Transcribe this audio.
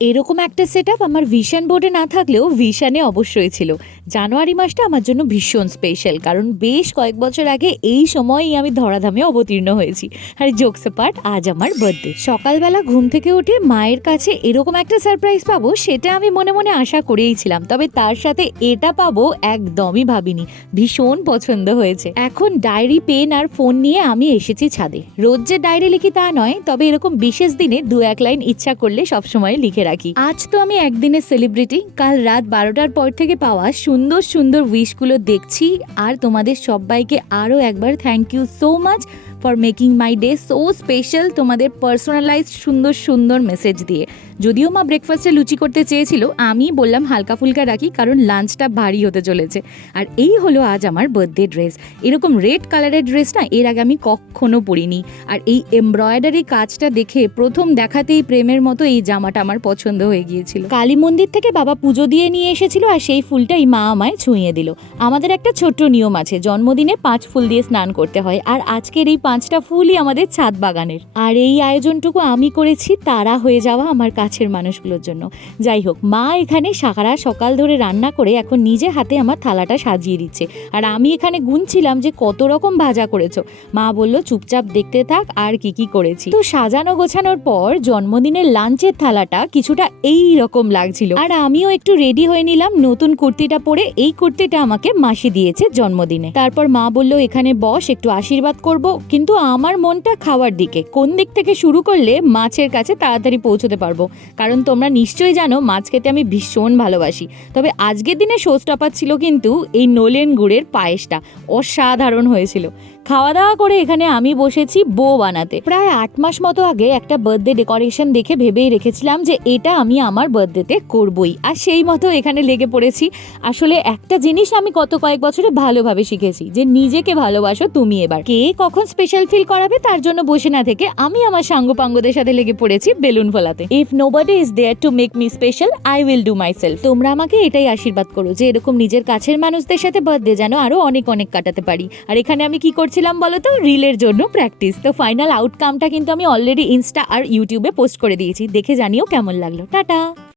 এরকম একটা সেটআপ আমার ভিশন বোর্ডে না থাকলেও ভিশনে অবশ্যই ছিল। জানুয়ারি মাসটা আমার জন্য ভীষণ স্পেশাল, কারণ বেশ কয়েক বছর আগে এই সময়ই আমি ধরাধামে অবতীর্ণ হয়েছি। আর জোকস অ্যাপার্ট, আজ আমার বার্থডে। সকালবেলা ঘুম থেকে উঠে মায়ের কাছে এরকম একটা সারপ্রাইজ পাবো সেটা আমি মনে মনে আশা করেইছিলাম, তবে তার সাথে এটা পাবো একদমই ভাবিনি। ভীষণ পছন্দ হয়েছে। এখন ডায়েরি, পেন আর ফোন নিয়ে আমি এসেছি ছাদে। রোজ যে ডায়েরি লিখি তা নয়, তবে এরকম বিশেষ দিনে দু এক লাইন ইচ্ছা করলে সবসময় লিখে রাখি। আজ তো আমি একদিনের সেলিব্রিটি। কাল রাত 12টার পর থেকে পাওয়া সুন্দর সুন্দর উইশগুলো দেখছি, আর তোমাদের সবাইকে আরও একবার thank you so much for making my day so special, তোমাদের পার্সোনালাইজড সুন্দর সুন্দর মেসেজ দিয়ে। যদিও মা ব্রেকফাস্টে লুচি করতে চেয়েছিল, আমি বললাম হালকা ফুলকা রাখি, কারণ লাঞ্চটা ভারী হতে চলেছে। আর এই হলো আজ আমার বার্থডে ড্রেস। এরকম রেড কালারের ড্রেস না এর আগে আমি কখনো পরিনি। আর এই এমব্রয়ডারি কাজটা দেখে প্রথম দেখাতেই প্রেমের মতো এই জামাটা আমার পছন্দ হয়ে গিয়েছিল। কালী মন্দির থেকে বাবা পুজো দিয়ে নিয়ে এসেছিল, আর সেই ফুলটাই মা আমায় ছুঁয়ে দিল। আমাদের একটা ছোট্ট নিয়ম আছে, জন্মদিনে 5 ফুল দিয়ে স্নান করতে হয়, আর আজকের এই 5টা ফুলই আমাদের ছাদ বাগানের। আর এই আয়োজনটুকু আমি করেছি তারা হয়ে যাওয়া আমার কাছের মানুষগুলোর জন্য। যাই হোক, মা এখানে সারা সকাল ধরে রান্না করে এখন নিজে হাতে আমার থালাটা সাজিয়ে দিচ্ছে, আর আমি এখানে গুনছিলাম যে কত রকম ভাজা করেছো। মা বলল চুপচাপ দেখতে থাক আর কি কি করেছি। তো সাজানো গোছানোর পর জন্মদিনের লাঞ্চের থালাটা কিছুটা এই রকম লাগছিল, আর আমিও একটু রেডি হয়ে নিলাম নতুন কুর্তিটা পরে। এই কুর্তিটা আমাকে মাসি দিয়েছে জন্মদিনে। তারপর মা বলল এখানে বস, একটু আশীর্বাদ করব। কিন্তু আমার মনটা খাওয়ার দিকে, কোন দিক থেকে শুরু করলে মাছের কাছে তাড়াতাড়ি পৌঁছতে পারবো, কারণ তোমরা নিশ্চয়ই জানো মাছ খেতে আমি ভীষণ ভালোবাসি। তবে আজকের দিনে শোস্টপার ছিল কিন্তু এই নলেন গুড়ের পায়েসটা অসাধারণ হয়েছিল। খাওয়া দাওয়া করে এখানে আমি বসেছি বো বানাতে। প্রায় 8 মাস মতো আগে একটা বার্থডে ডেকোরেশন দেখে ভেবেই রেখেছিলাম যে এটা আমি আমার বার্থডেতে করবই, আর সেই মতো এখানে লেগে পড়েছি। আসলে একটা জিনিস আমি গত কয়েক বছরে ভালোভাবে শিখেছি, যে নিজেকে ভালোবাসো তুমি। এবার কে কখন স্পেশাল ফিল করাবে তার জন্য বসে না থেকে আমি আমার সাঙ্গপাঙ্গদের সাথে লেগে পড়েছি বেলুন ফোলাতে। If nobody is there to make me special, I will do myself. তোমরা আমাকে এটাই আশীর্বাদ করো যে এরকম নিজের কাছের মানুষদের সাথে বার্থডে যেন আরো অনেক অনেক কাটাতে পারি। আর এখানে আমি কি করছিলাম বলো তো? রিলের জন্য প্র্যাকটিস। তো ফাইনাল আউটকামটা কিন্তু আমি অলরেডি ইনস্টা আর ইউটিউবে পোস্ট করে দিয়েছি, দেখে জানিও কেমন লাগলো। টাটা।